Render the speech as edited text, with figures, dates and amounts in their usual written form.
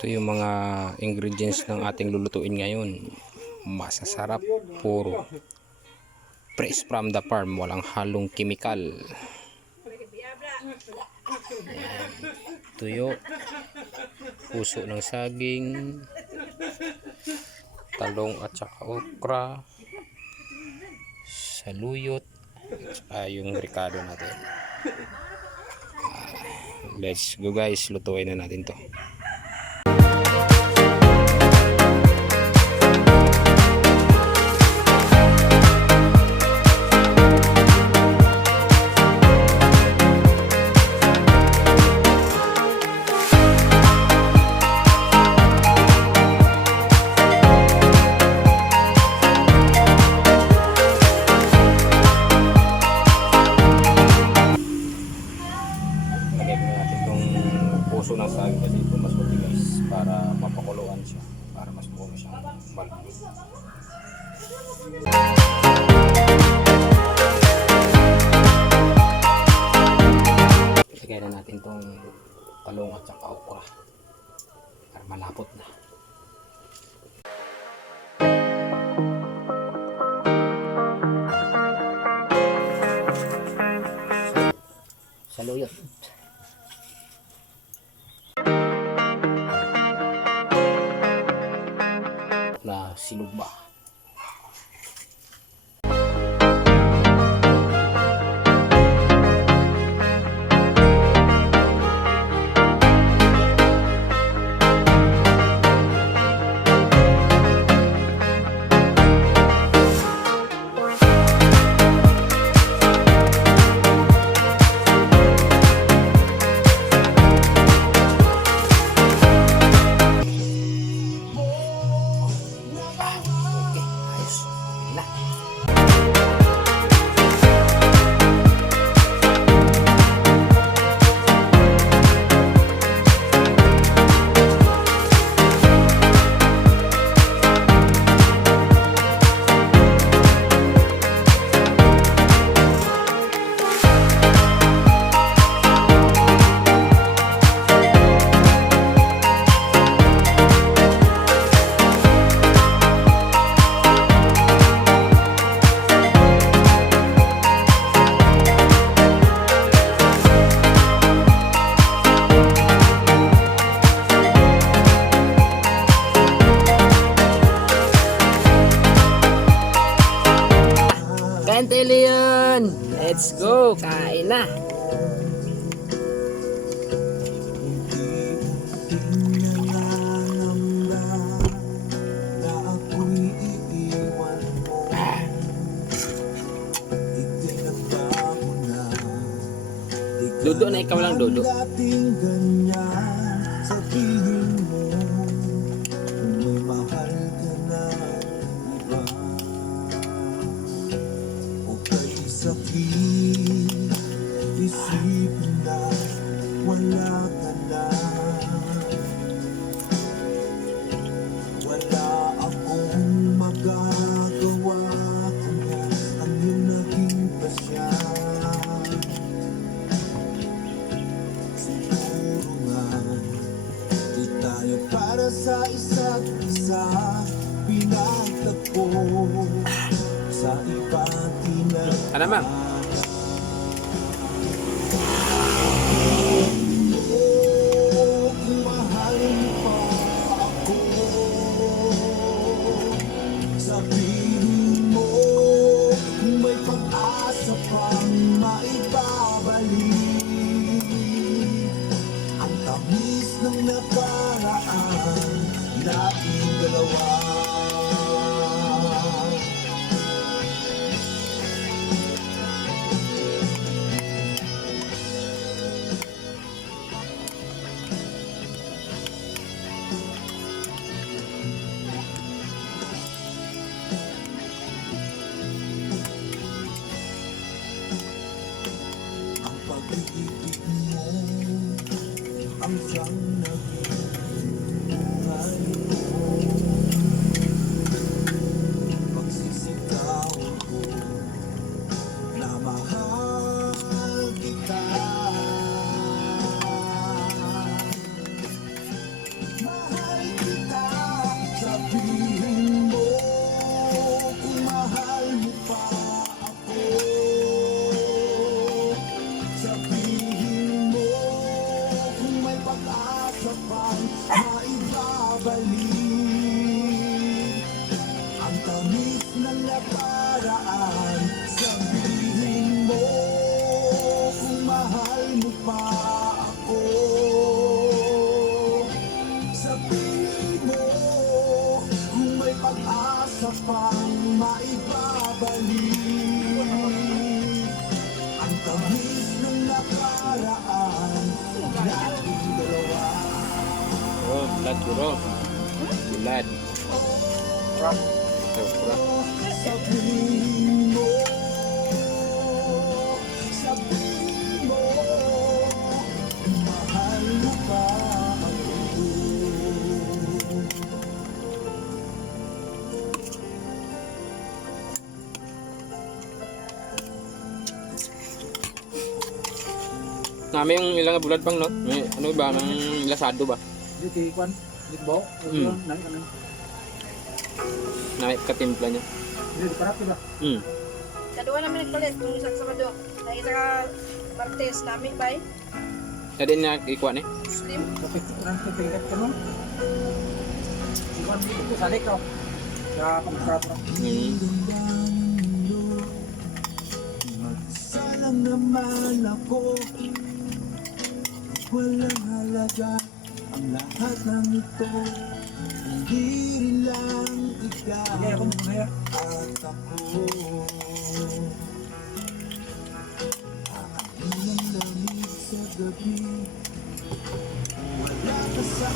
Ito yung mga ingredients ng ating lulutuin ngayon. Masasarap, puro fresh from the farm, walang halong kimikal. Ayan. Tuyo, puso ng saging, talong at saka okra, saluyot, at yung ricado natin. Let's go guys, lutuin na natin to. Puso ng saging kasi ito mas matigas para mapakuluan siya, para mas buo siya malambot. Ilagay na natin itong talong at saka okra para malapot na. Saluyot na sinugba. Leon, let's go, kain na. Dudo na ikaw lang, Dudo. Isipin na wala ka na, wala akong magagawa kung ang iyong naging pasya. Siguro nga di tayo para sa isa't isa, pinagtagpo sa iba't tinag. Ano ma'am? Sabihin mo kung may pag-asa pang maibabalik ang tamis ng nakaraan nating dalawa. Pag-ibig mo ang siyang naging buhay ko. maibabalik ang tamis ng nakaraan. Sabihin mo kung mahal mo pa ako. Sabihin mo kung may pag-asa pang maibabalik ang tamis ng nakaraan nating dalawa. Oh, bulat bro. Bulat. Rock. Sabihin mo, sabihin mo, mahal mo pa ako. Nami yung ilang bulat pang no? May ano ba? Mang lasado ba? Di kwan, di bo, nang kanang. Nami katimpla niya. Di parap ba? Kadua namin nagpalit nung isang Sabado. Na isa ka Martes namin ba Na din na ikuha ni. Muslim. Kapit nang pagpingat ko no. Kwan dito sa likaw. Sa pagkakra. Mag-isa lang naman ako, walang halaga ang lahat ng ito. Hindi rin lang ikaw Kaya ako muna. at ako. Aking ang lamig sa gabi, wala ka sa